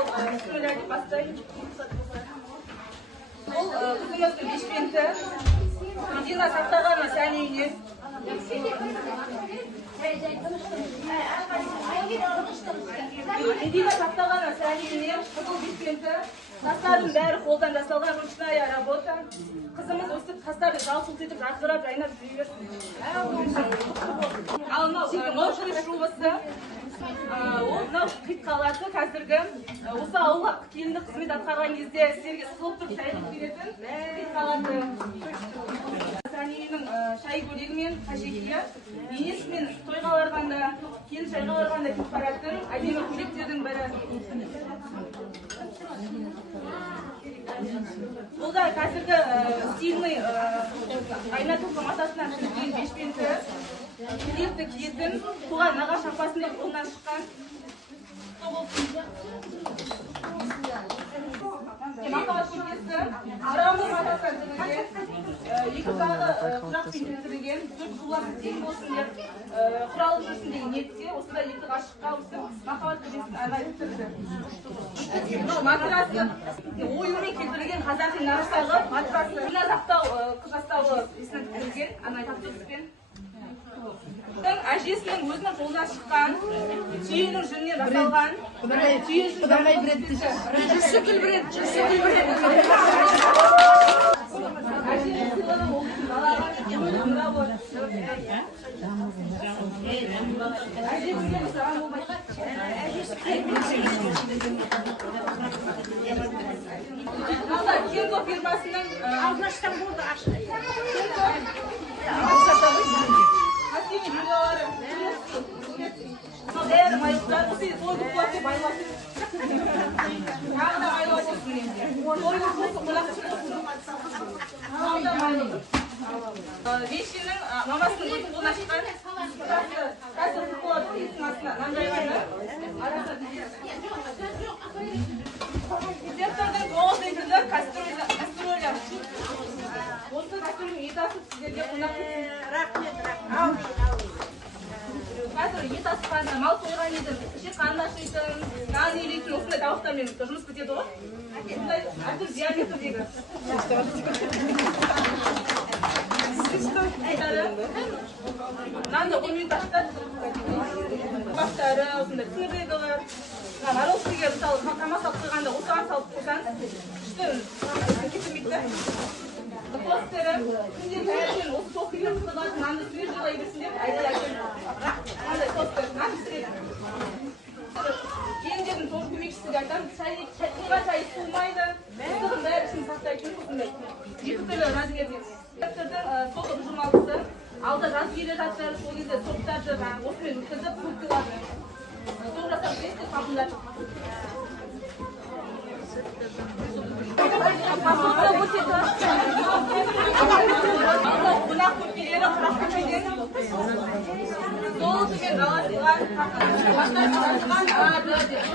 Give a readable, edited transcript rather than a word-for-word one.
Bismillah бастайын. Бұл қызымыздың бешпенті. Медина сақтаған сән үйіне. Медина сақтаған сән үйіне қызыл бешпенті. Тастардың бәрі қолдан жасалған ручная работа. Қызымыз өстіп тастарды жалсылт етіп жарқырап жайнап жүре берсін. Ал мынау күріш жуысы. Мынау қитқалаты қазіргі осы ауылға келінді қызмет атқарған кезде сіздерге сылып тұрып шай қып беретін қитқалаты. Сәниенің шай бөлегі мен қажекейі енесімен тойға барғанда, келін шайға барғанда киіп баратын әдемі көйлектердің бірі. Бұл да қазіргі стильный айна тоқым матасынан тігілген бешпенті. Келерді киетін, туған нағаш апасының қолынан шыққан. Махаббат көрпесі, арамы матасынан тігілген, екі жағы құжақпен тігілген, төрт жуасы тең болсын деп құралып жүрсін деген ниетте, осында екі ғашыққа өстіп махаббат көрпесін арнайы тігілді. Матрасы оюмен келтірілген қазақи нарықтағы матрасы. Күнә жастауы есінен тігілген, арнайы тапсырыспен. Әжесінің өзінің қолынан шыққан, түйенің жүнінен жасалған, құдағай біретті жүрсікіл бірет. Кенго фирмасының алдынаштан болды ашты. Değer mayıklar, o siz soygu kulakçı bayılasın. Ağda bayılasın önce. Soygu kulakçı olsun. Ağda bayılasın. Beşinin mamasının ötü buna çıkan. Kasır kulakçı isim aslında. Nandaylarına. Sektordan doğal zekirler kastrolya. Olsa kastrolün idası sizlerge konak etsin. Rahmet. Қазір ет асқанда, мал сойған еді, ішек қандашитын, нан елейтін осындай тауықтармен жұмыс бітеді ғой. Осындай әртүр диаметрдегі. Нанды оймен таштады. Баштары, осындай тыңырдегі бар. Морозкіге мысалы тамақ салып қойғанда осыған салып қойған. Күшті кетірмейді. Постері, күнде таңертең осы тоқ келген қыздардың нанды свежий жылай берсін деп айдай әкеліп. Қандай тостер, нан пісіреді. Келіндердің тоқ көмекшісі айтам, қиға шайы суымайды, ыстығын бәрі ішін сақтайтын осындай. Екі түрлі размерден. Сектордың соқ ұжымалысы, алда жаз келе жатыр, сол кезде соқтарды осымен өткізіп көктілады. Соқ жасап бесті қабылдады. Қонақ көрпелері құрақ көшеден сол түген жалатылған баштар жалатылған құрақ көшеден